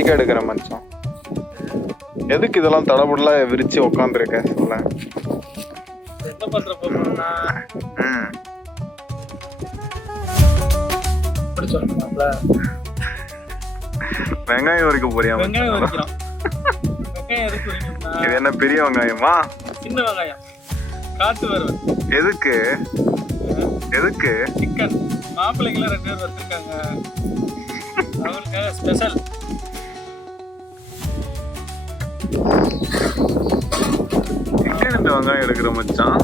ஆட்டோமேட்டிக்கா எடுக்கிற மச்சான். எதுக்கு இதெல்லாம் தடபுடலா விரிச்சு உக்காந்துருக்க சொல்ல? என்ன பண்ற போறோம்னா அப்படி சொல்றாங்கல. வெங்காயம் வரைக்க போறியா? வெங்காயம் வரைக்கிறோம். வெங்காயம் எதுக்கு வரைக்கும்னா, இது என்ன பெரிய வெங்காயமா? சின்ன வெங்காயம். காட்டு வருவன். எதுக்கு எதுக்கு? சிக்கன். மாப்பிள்ளைங்களாம் 2 பேர் வந்திருக்காங்க, அவங்களுக்காக ஸ்பெஷல். இந்த வெங்காயம் எடுக்கிற மச்சான்.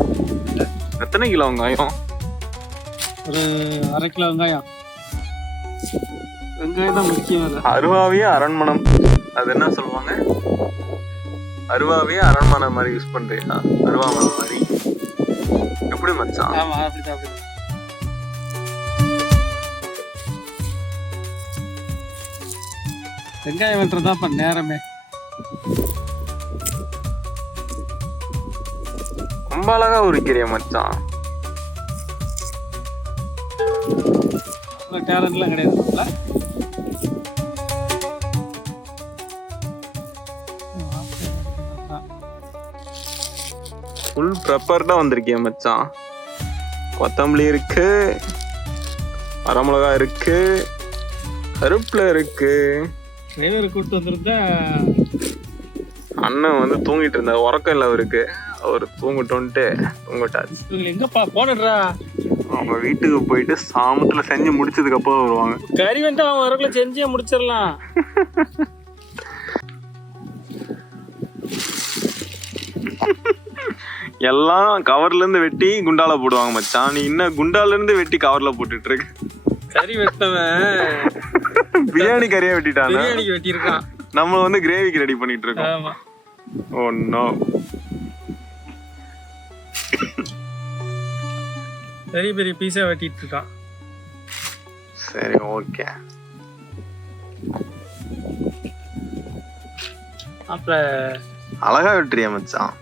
எத்தனை கிலோ வெங்காயம்? ஒரு 1/2 கிலோ வெங்காயம். வெங்காயம் தான் முக்கியம். அருவாவியே அரண்மனம், அது என்ன சொல்லுவாங்க? அருவாவியே அரண்மனை மாதிரி யூஸ் பண்றியா? அருவாமனை மாதிரி எப்படி மச்சான்? ஆமா, அப்படிதான் அப்படிதான். வெங்காயம் வெட்டுறதா இப்ப நேரமே. ரொம்ப அழகா உரிக்கிறிய மச்சான். டேலண்ட்லாம் கிடையாது. ஃபுல் ப்ரிப்பேர்டா வந்திருக்கிய மச்சான். கொத்தமல்லி இருக்கு, வரமிளகா இருக்கு, கருப்புல இருக்கு. டிரைவர் கூப்பிட்டு வந்திருந்தா அண்ணன் வந்து தூங்கிட்டு இருந்தா, உறக்கம் இல்லை அவருக்கு. அவர் தூங்கிட்டோன்ட்டு தூங்கிட்டாச்சு. இவங்க எங்கப்பா போனடுறா? அவங்க வீட்டுக்கு போயிட்டு சாமத்துல செஞ்சு முடிச்சதுக்கு அப்புறம் வருவாங்க. கறி வந்துட்டு அவன் வரக்குள்ள செஞ்சே முடிச்சிடலாம். எல்லாம் கவர்ல இருந்து வெட்டி குண்டால போடுவாங்க மச்சான். நீ இன்னும் குண்டால இருந்து வெட்டி கவர்ல போட்டுட்டு இருக்கு. கறி வெட்டவன் பிரியாணி கறியா வெட்டிட்டான். பிரியாணிக்கு வெட்டி இருக்கான். நம்ம வந்து கிரேவிக்கு ரெடி பண்ணிட்டு இருக்கோம். ஆமா. Oh no. பெரிய பெரிய பீஸா வெட்டிட்டு இருக்கான். சரி ஓகே. அப்ப அழகா வெட்டுறியா மச்சான்.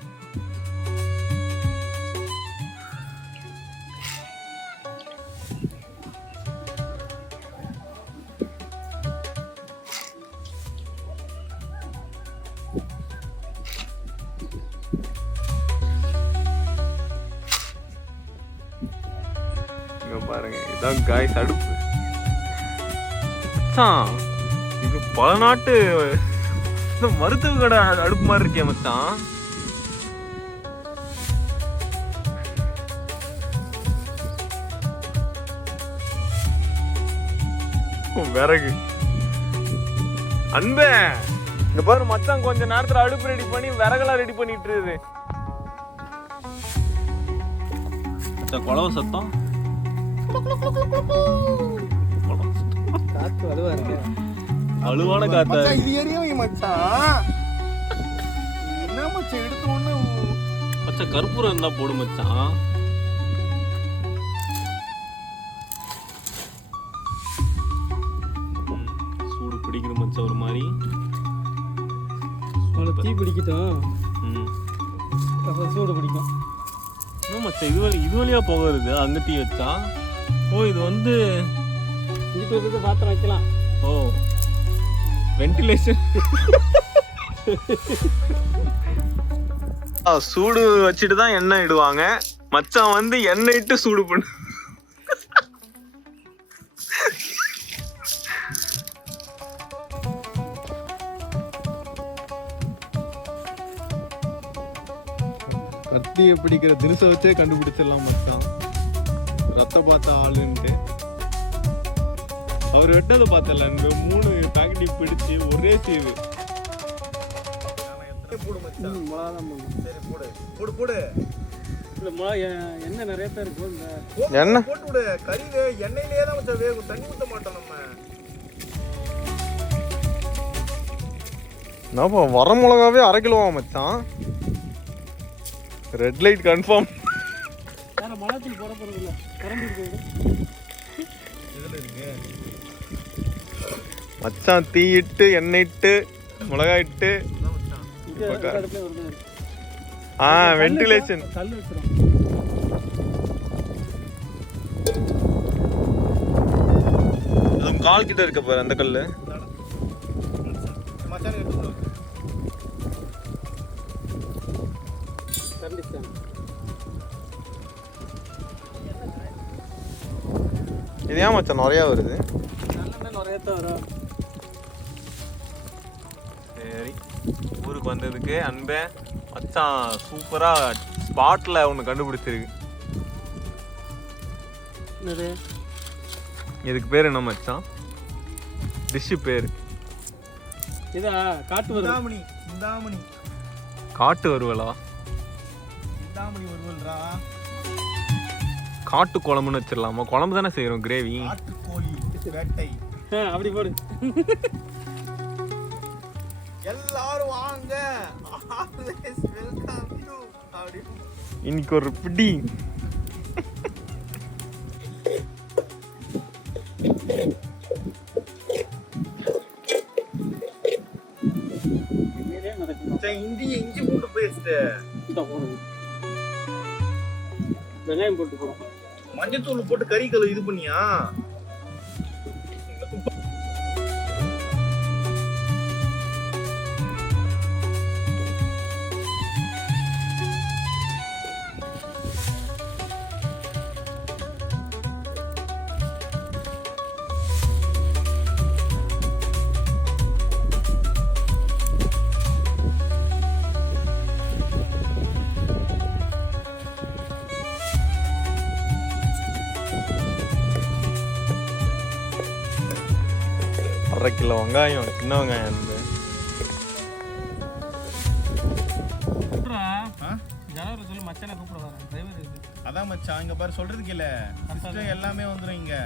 பாருங்க, இதான் காய்ஸ் அடுப்பு. இது பல நாட்டு மருத்துவ கடை அடுப்பு மாதிரி இருக்கே மச்சான். விறகு அன்பே, இங்க பாரு மச்சான், கொஞ்ச நேரத்துல அடுப்பு ரெடி பண்ணி விறகெல்லாம் ரெடி பண்ணிட்டு இருக்குது. குழவ சத்தம், காத்து வலுவா இருக்கு. அழுவான காத்தா. இது ஏறியும் மச்சான். என்ன மச்சான் எடுத்த உடனே மச்சான் கற்பூரம் இருந்தா போடு மச்சான். சூடு பிடிக்குது மச்சான் ஒரு மாதிரி. தீ பிடிக்கட்டும், சூடு பிடிக்கும். மச்சான் இது வழியா போகிறது அங்க தீ வச்சா. ஓ இது வந்து இங்கிட்டு பாத்திரம் வைக்கலாம். ஓ வென்டிலேஷன். சூடு வச்சுட்டு தான் எண்ணெய் இடுவாங்க. மச்சான் வந்து எண்ணெய் இட்டு சூடு பண்ணு. கத்தியை பிடிக்கிற திருச வச்சே கண்டுபிடிச்சிடலாம் மச்சான். ரத்த பார்த்த ஆளுன்ட்டு அவர் வெட்டதை பார்த்தல. 3 பேக்கெட் பிடிச்சு ஒரே சீவு. என்ன நிறைய பேர் இருக்கும். எண்ணெய் போட்டு விடு. கறி எண்ணெயிலேயே தான் மச்சான் வேகும், தண்ணி ஊற்ற மாட்டோம் நம்ம. வர மிளகாவே 1/2 கிலோவா மச்சான்? Red light confirm. மலத்தில் போட போறது இல்ல, கரண்ட் மச்சான் தீ இட்டு எண்ணெய் இட்டு மிளகாய் இட்டு வென்டிலேஷன். கல் வச்சிரும். அது கால் கிட்ட இருக்க பாரு அந்த கல்லு. மச்சான் எடுத்துக்கணும். கண்டிப்பாக இது ஏன் மச்சான் நிறையா வருது? நல்ல நிறைய தான் வரும். சரி, ஊருக்கு வந்ததுக்கு அன்பே மச்சான் சூப்பராக ஸ்பாட்டில் ஒன்று கண்டுபிடிச்சிருக்கு. என்னது? இதுக்கு பேர் என்ன மச்சான்? டிஷ்ஷு பேர் இதா காட்டு வரும். சிந்தாமணி சிந்தாமணி காட்டு வருவலா? சிந்தாமணி வருவல்ரா. காட்டு குழம்புன்னு வச்சிடலாமா? குழம்பு தானே செய்கிறோம், கிரேவி. நாட்டுக்கோழி வேட்டை. அப்படி போடு. எல்லாரும் வாங்க, always welcome you. அப்படி இன்னைக்கு ஒரு பிடி. உண்மையிலேயே நடக்கும். இஞ்சி பூண்டு பேஸ்ட், இந்தா போடுங்க. வெங்காயம் போட்டு போடும். மஞ்சத்தூள் போட்டு கறி கழுவு இது பண்ணியா? அரை கிலோ வெங்காயம், சின்ன வெங்காயம் இருந்து. ஜனவரி சொல்லி மச்சானை கூப்பிடுவாங்க. டிரைவர் இருக்கு. அதான் மச்சான், இங்க பாரு சொல்றதுக்கு இல்ல, சிஸ்டர் எல்லாமே வந்துடும் இங்க.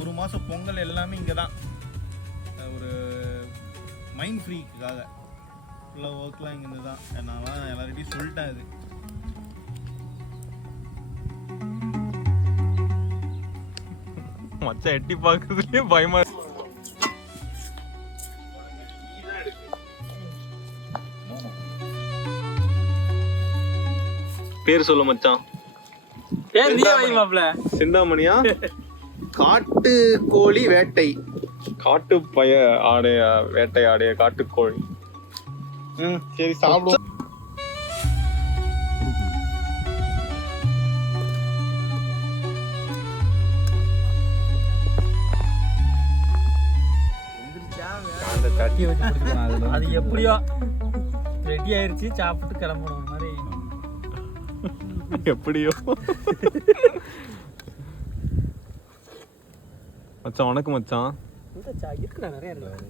ஒரு மாசம் பொங்கல் எல்லாமே இங்க தான். ஒரு மைண்ட் ஃப்ரீக்காக ஃபுல்லாக ஒர்க்லாம் இங்கே தான். நான் எல்லார்கிட்டையும் சொல்லிட்டேன். இது மச்சான் எட்டி பார்க்கறதுலயே பயமா இருக்கு. பேர் சொல்ல மச்சான். பேர் நீயே வை மாப்ள. சிந்தாமணியா? காட்டு கோழி வேட்டை. காட்டு பய ஆடைய வேட்டை ஆடைய காட்டுக்கோழி. சரி சாப்பிடுவோம். அந்த தட்டி வச்சு பிடிச்சிக்கலாம். அது எப்படியோ ரெடி ஆயிருச்சு, சாப்பிட்டு கிளம்பணும் மாதிரி. எப்படியோ. மச்சான் வணக்கம் மச்சான். இருக்குடா, நிறைய இருக்கு.